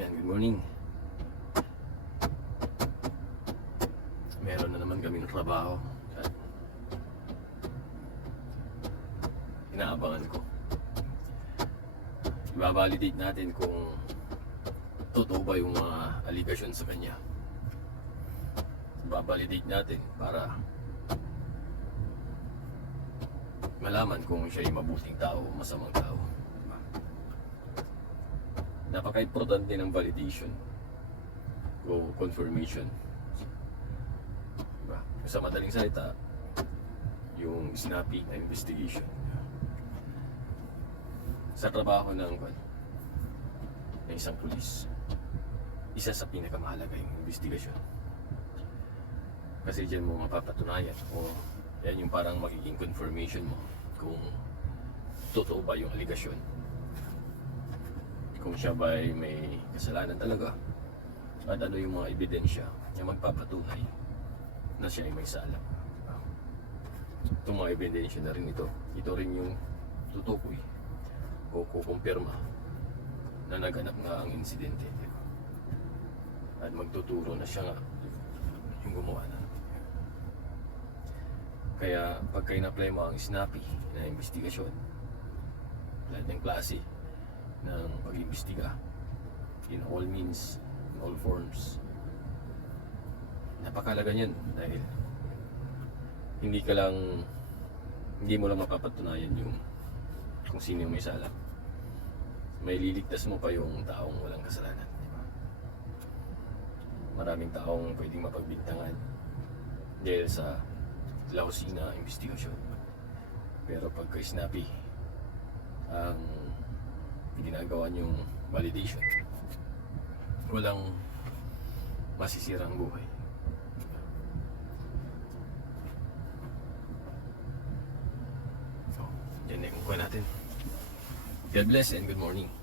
Yan, good morning. Meron na naman kaming trabaho at inaabangan ko. Ibabalidate natin kung totoo ba yung mga aligasyon sa kanya. Ibabalidate natin para malaman kung siya ay mabuting tao o masamang tao. Napaka-importante ng validation o confirmation. Diba? Sa madaling salita, yung snappy na investigation. Sa trabaho ng isang pulis, isa sa pinakamahalaga yung investigasyon. Kasi dyan mo mapapatunayan o yan yung parang magiging confirmation mo kung totoo ba yung aligasyon. Kung siya ba ay may kasalanan talaga at ano yung mga ebidensya na magpapatunay na siya ay may sala. Itong mga ebidensya na rin ito rin yung tutukoy o kukumpirma na naganap nga ang insidente, diba? At magtuturo na siya nga yung gumawa na. Kaya pagka in-apply mo ang snappy na investigasyon, lahat ng klase ng pag-imbestiga in all means, in all forms, napakalaga niyan dahil hindi mo lang mapapatunayan yung kung sino yung may sala, may liligtas mo pa yung taong walang kasalanan, diba? Maraming taong pwedeng mapagbintangan dahil sa lousy na investigasyon, pero pagka snappy ang ginagawa niyong validation, walang masisirang buhay. So, yan na yung kuha natin. God bless and good morning.